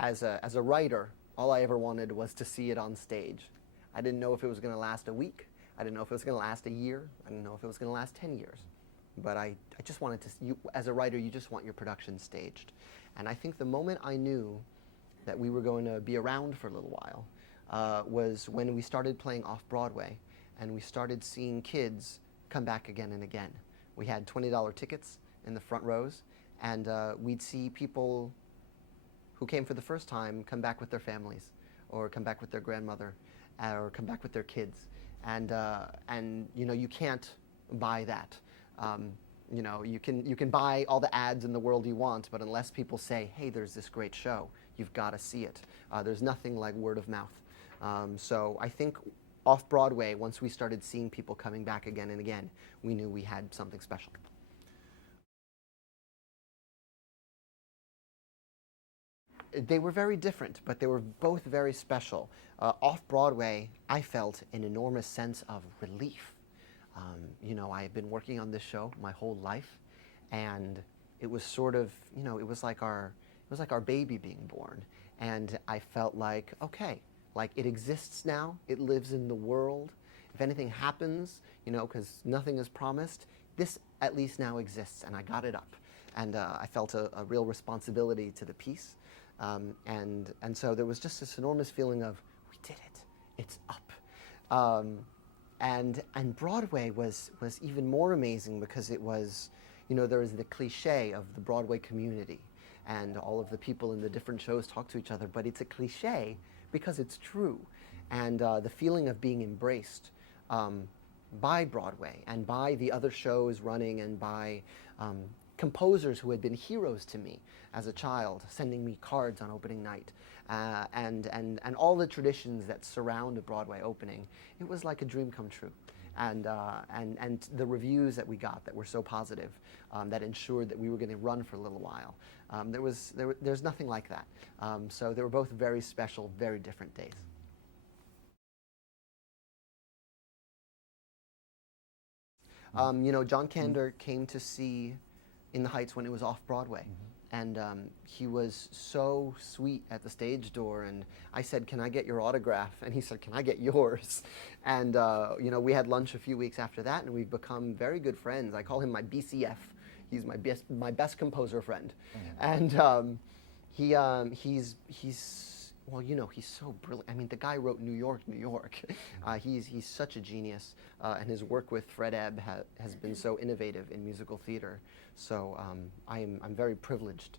as a writer, all I ever wanted was to see it on stage. I didn't know if it was going to last a week. I didn't know if it was going to last a year. I didn't know if it was going to last 10 years. But I just wanted to, as a writer, you just want your production staged. And I think the moment I knew that we were going to be around for a little while was when we started playing off-Broadway and we started seeing kids come back again and again. We had $20 tickets in the front rows, and we'd see people who came for the first time come back with their families, or come back with their grandmother, or come back with their kids. And you know, you can't buy that. You know, you can buy all the ads in the world you want, but unless people say, hey, there's this great show, you've got to see it. There's nothing like word of mouth. So I think off-Broadway, once we started seeing people coming back again and again, we knew we had something special. They were very different, but they were both very special. Off-Broadway, I felt an enormous sense of relief. You know, I had been working on this show my whole life, and it was sort of, you know, it was like our baby being born. And I felt like, okay, like it exists now, it lives in the world. If anything happens, you know, because nothing is promised, this at least now exists, and I got it up. And I felt a real responsibility to the piece. And so there was just this enormous feeling of, we did it, it's up. And Broadway was even more amazing because it was, you know, there was the cliche of the Broadway community, and all of the people in the different shows talk to each other, but it's a cliche because it's true. And the feeling of being embraced by Broadway and by the other shows running and by composers who had been heroes to me as a child, sending me cards on opening night, and all the traditions that surround a Broadway opening, it was like a dream come true. And the reviews that we got that were so positive, that ensured that we were going to run for a little while, there's nothing like that. So they were both very special, very different days. You know, John Kander came to see In the Heights when it was off-Broadway. And he was so sweet at the stage door, and I said, can I get your autograph? And he said, can I get yours? And you know, we had lunch a few weeks after that, and we've become very good friends. I call him my BCF. He's my best composer friend. And he's well, you know, he's so brilliant. I mean, the guy wrote New York, New York. He's such a genius, and his work with Fred Ebb has been so innovative in musical theater. So I'm very privileged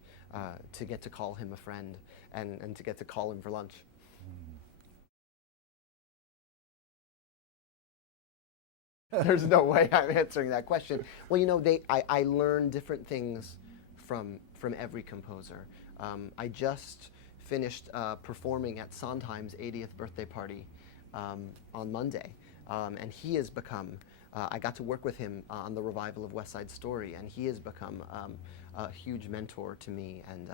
to get to call him a friend and to get to call him for lunch. There's no way I'm answering that question. Well, you know, I learn different things from every composer. I just finished performing at Sondheim's 80th birthday party on Monday, and he has become, I got to work with him on the revival of West Side Story, and he has become a huge mentor to me, and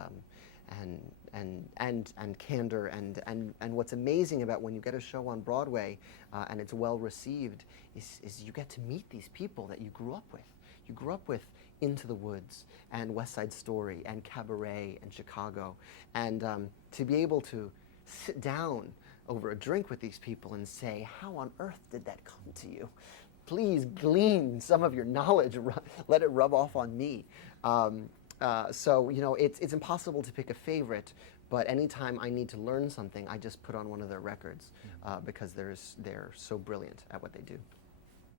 Kander, and what's amazing about when you get a show on Broadway and it's well received is you get to meet these people that you grew up with. You grew up with Into the Woods and West Side Story and Cabaret and Chicago, and to be able to sit down over a drink with these people and say, how on earth did that come to you? Please glean some of your knowledge, let it rub off on me. So, you know, it's impossible to pick a favorite, but anytime I need to learn something, I just put on one of their records because they're so brilliant at what they do.